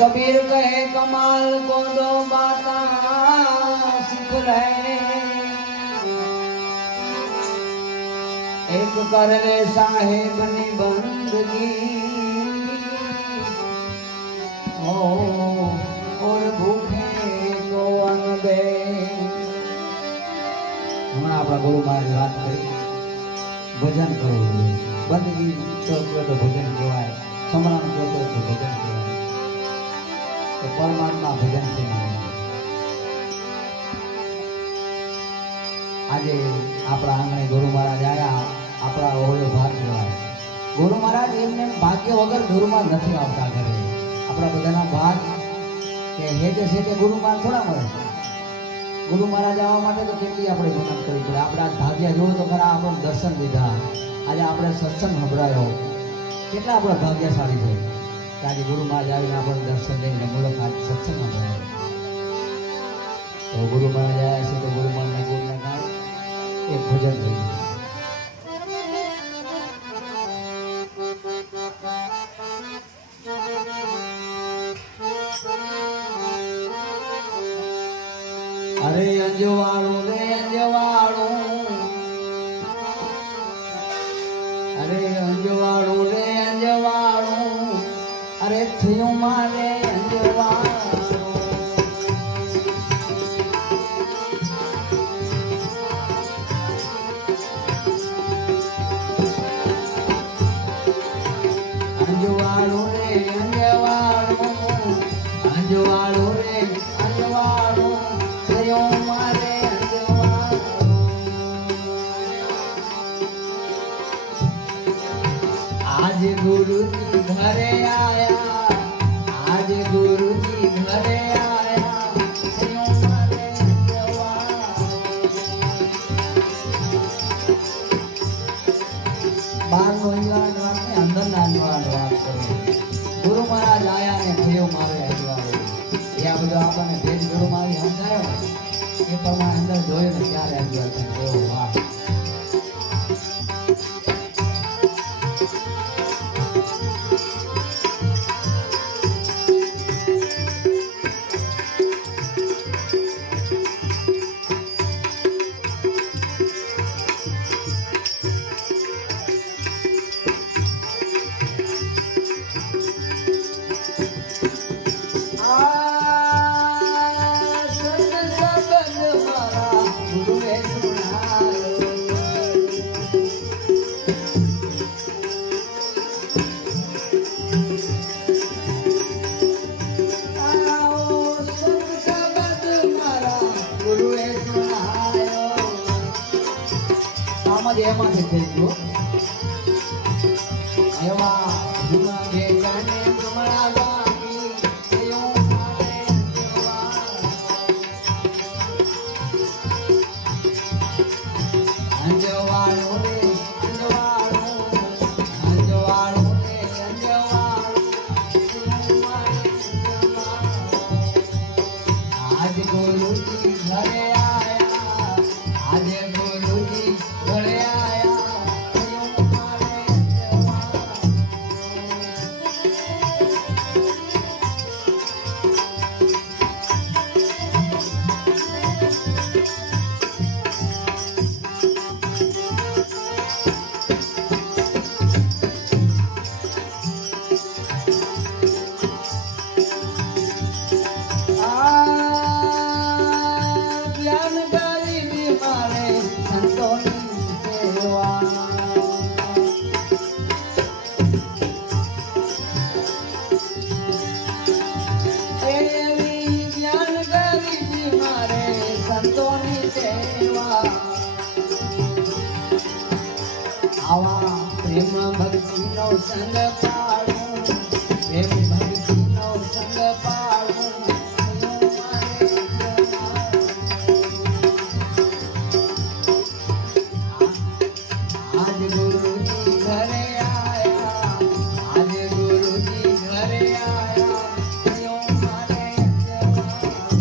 कबीर कहे कमाल को दो बाता सीख रहे, एक कर ले साहेब निबंदगी और भूखे को अन्न दे। हमारा अपना गुरु महाराज बात करी भजन करो, बंदगी तो भजन कहवाय, समरण तो भजन कहवाय, तो परमात्मा भजन से आज अपना आंगणे गुरु महाराज आया, अपना ओयो भाग कहेवाय। गुरु महाराज एमने भाग्य वगर गुरु महाराज नहीं आवता घरे, अपना बधाना भाग के हेते सेते गुरु महाराज थोड़ा मळे। गुरु महाराज आवा माटे तो केटली आपणे मेहनत करवी पड़े। आपणे आज भाग्य जोयो तो खरा, आपणे दर्शन लीधा, आज आपणे सत्संग संभळायो, કેટલા આપણે ભાગ્યશાળી છે કે આજે ગુરુ મહારાજ આવીને આપણને દર્શન લઈને મુલાકાત સત્સંગમાં મળે। તો ગુરુ મહારાજ આવ્યા છે તો ગુરુ મહારાજના ગુણને ગાય એક ભજન લઈ અરે અંજવાળું રે અંજવાળું, અરે અંજવાળું રે અંજવાળું, અરે થયું મારે અંજવાળું। અંજવાળું રે અંજવાળું, અંજવાળું રે અંજવાળું, થયું મારે અંજવાળું। आज गुरुजी घरे आया, आज गुरुजी घरे आया, थयो मारे अंजवाळुं। बारनो अंजवाळुं ने अंदरना अंजवाळुं વાત કરો। ગુરુ મહારાજ આયા ને થયો મારે અંજવાળું। એ આ બધું આપણને ભેદ ગુરુ મહારાજ સમજાયો ને એ પ્રમાણે અંદર જોયું ને ત્યારે અંજવાળું થયો। વાહ એમાંથી થઈ ગયો એવા જૂના જે જાને તમારા બાકી થયો મારે અંજવાળું રે અંજવાળું, અંજવાળું રે અંજવાળું, આજ ગુરુજી ઘરે આયા, આજે ગુરુજી ઘરે આયા, થયો મારે આવા પ્રેમ ભક્તિનો સંગ પાડું, પ્રેમ ભક્તિનો સંગ પાડું, આજ ગુરુજી ઘરે આયા, આજ ગુરુજી ઘરે આયા, થયો મારે અંજવાળું।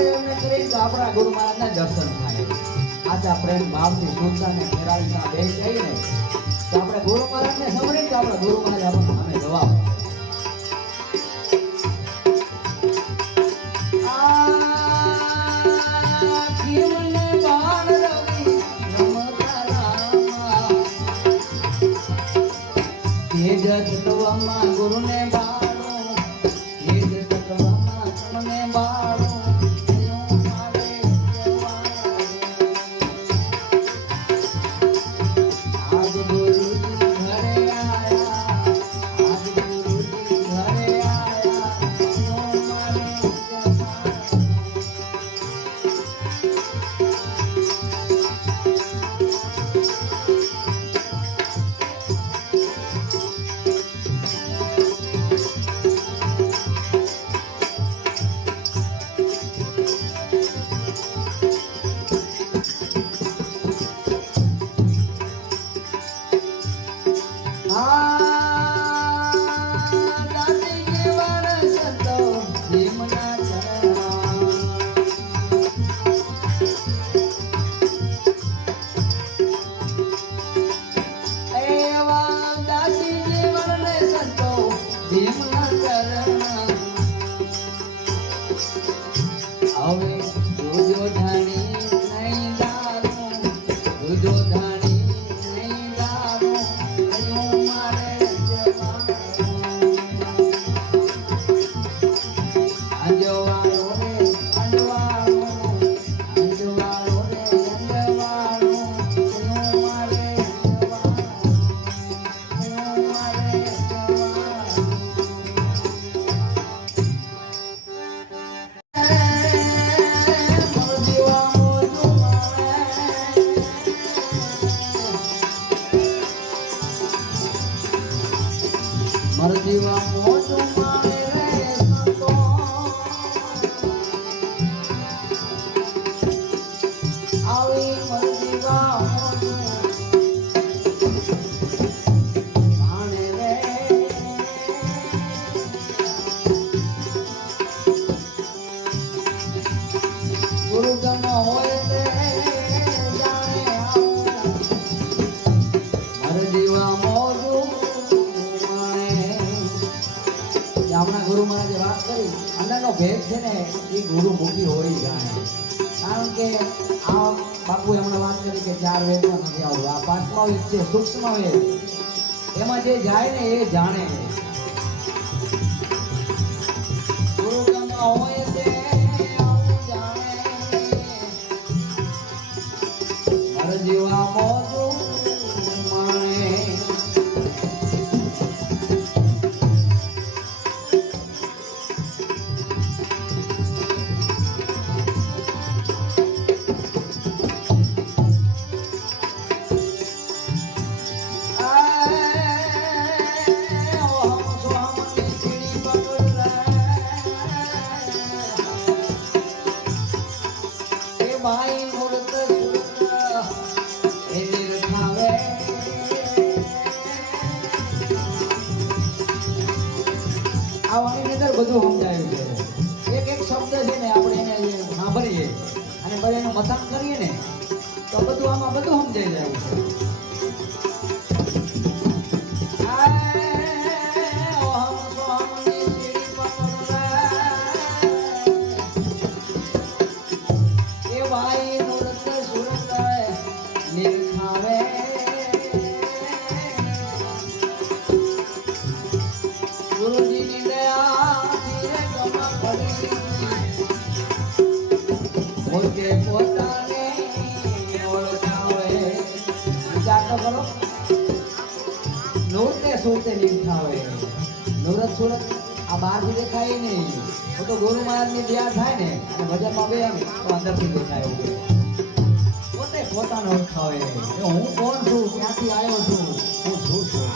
માટે એમને કરી તો આપણા ગુરુ મહારાજના દર્શન થાય. આજા પ્રેમ ભાવની સુરતાને ફેરાવીના બે જઈને તો આપણે ગુરુ મહારાજને સમજીએ તો આપણા ગુરુ મહારાજ આપણને સામે જવાબ ગુરુને બાળો તમને બાળો આજ ગુરુજી ઘરે આયા આજ ગુરુજી ઘરે આયા મરજીવા મોટું મારે રે સંતો આવી મરજીવા મોટું માને રે ગુરુજન હોય તે જાણે આવું મરજીવા મોટું આપણા ગુરુ મહારાજે વાત કરી અંદરનો ભેદ છે ને એ ગુરુ મુખી હોય જાણે કારણ કે આ બાપુ એમણે વાત કરી કે 4 વેદમાં નથી આવતું આ 5મા વેદ છે સૂક્ષ્મ વેદ એમાં જે જાય ને એ જાણે ગુરુ ગમા હોય તે આવું જાણે હર જીવા મોજું માણે ભાઈ મૂર્ત એ નિર્ખાવે આ વાણીની અંદર બધું સમજાયું છે એક એક શબ્દ છે ને આપણે એને સાંભળીએ અને પછી એનું મથન કરીએ ને તો બધું આમાં બધું સમજાઈ જાય છે ગુરુજીની દયાથી ગમા પડી પોતે પોતાને ઓળખાવે વિચાર તો કરો નૂરતે સુરતે નિખાવે નૂરત સુરત આ બહારથી દેખાય નહીં તો ગુરુ મહારાજની દયા થાય ને અને ભજનમાં બે તો અંદરથી દેખાય એવું પોતે પોતાને ઓળખાવે હું કોણ છું ક્યાંથી આવ્યો છું હું શું છું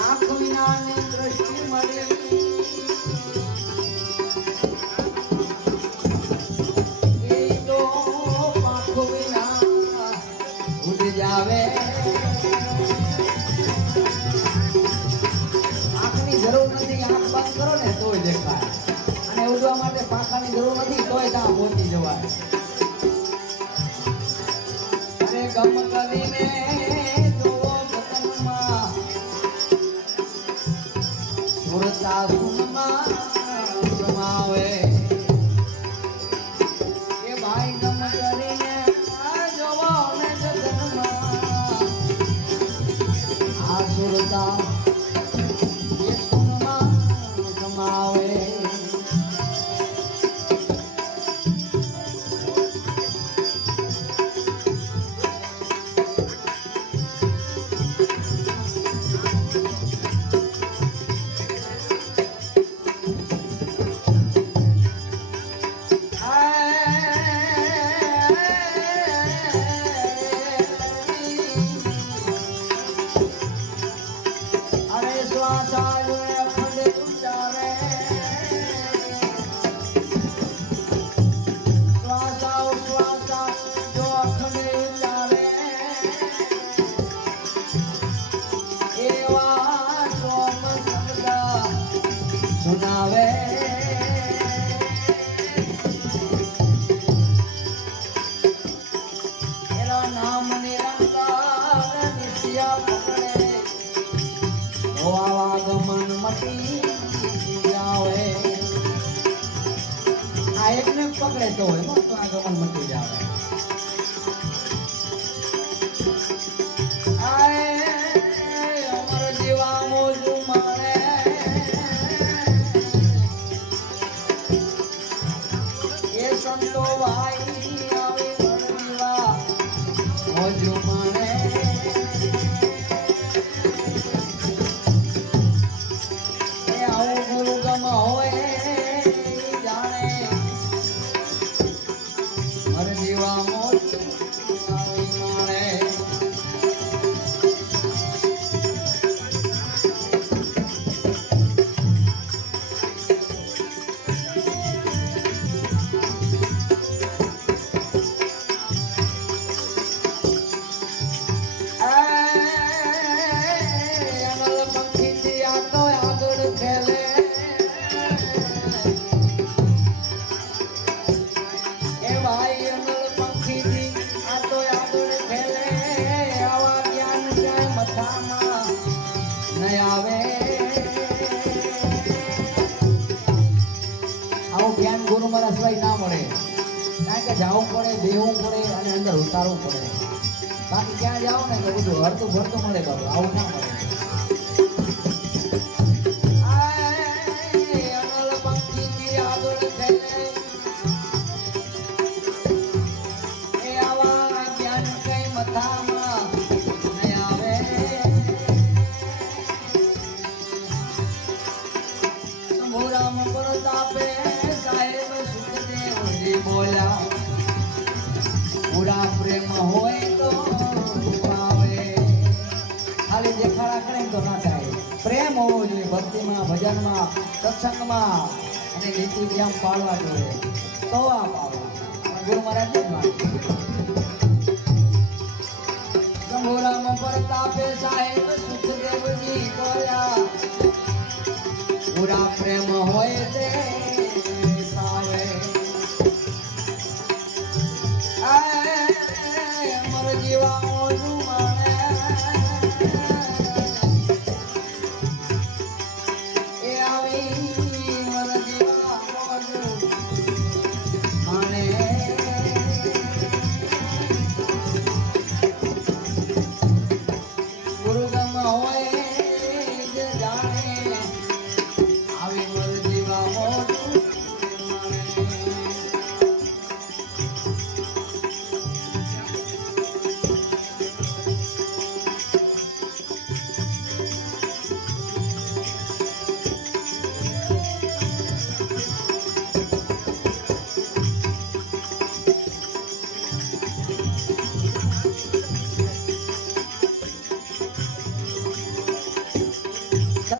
આંખ વિનાની આવે. આંખની જરૂર નથી, આંખ બંધ કરો ને તોય દેખાય, અને ઉડવા માટે પાંખાની જરૂર નથી તોય ત્યાં પહોંચી જવાય. અરે ગમ કરીને જોવો ગગનમાં, સુરતા સુનમાં સમાવે. એ ભાઈ ગમ કરીને જોવો ને ગગનમાં, આ સુરતા એ સુનમાં સમાવે. સુનાવે એનો નામ નિરંકાર નિત્યા પકડે, આવાગમન મટી જાવે. આ એકને પકડે તો એમાં આગમન મટી જાવે. અમર જીવા મોજુ માણે, સંતો ભાઈ આવે મળવા મોજુ માણે. એ આવું ગુરુ ગમ હોય જાણે, મર જીવા મોજુ આવે માણે. આવું જ્ઞાન ગુરુ મારા સિવાય ના મળે, કારણ કે જવું પડે, બેહવું પડે અને અંદર ઉતારવું પડે. બાકી ક્યાં જાઓ ને તો બધું હરતું ભરતું મળે, બાબુ આવું ના મળે. બોલ્યા પૂરા પ્રેમ હોય તો આવે, ખાલી દેખાડા કરે તો ના થાય. પ્રેમ હોવો જોઈએ ભક્તિમાં, ભજનમાં, સત્સંગમાં, અને નીતિ નિયમ પાળવા જોઈએ તો આ પાવવા. ગુરુ મહારાજ શંભુરામ પ્રતાપે સાહેબ સુખદેવજી બોલ્યા પૂરા પ્રેમ હોય તે પાવે. અમર જીવા મોજુ માણે, એ આવી મર જીવા મોજુ માણે. ગુરુ ગમ હોય